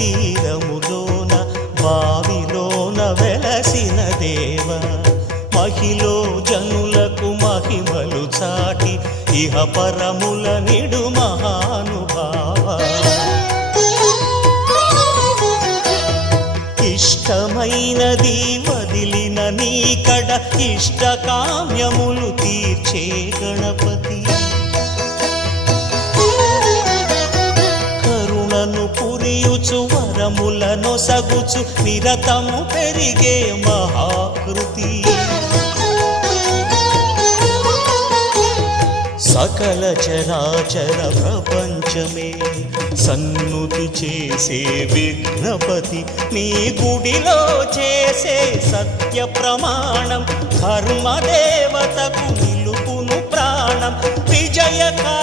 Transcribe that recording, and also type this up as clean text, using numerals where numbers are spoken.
తీరములోన బావిలోన వెలసిన దేవ మహిలో జనులకు మహిమలు చాటి ఇహ పరముల నిడు మహానుభావ ఇష్టమైనది వదిలిన నీకడ ఇష్టకామ్యములు తీర్చే గణపతి కరుణను పురియుచు వరములను సగుచు నిరతము పెరిగే మహాకృతి సకల చరాచర ప్రపంచమే సన్నుతి చేసే విఘ్నపతి నీ గుడిలో చేసే సత్య ప్రమాణం ధర్మదేవతకు నిలుపును ప్రాణం విజయకా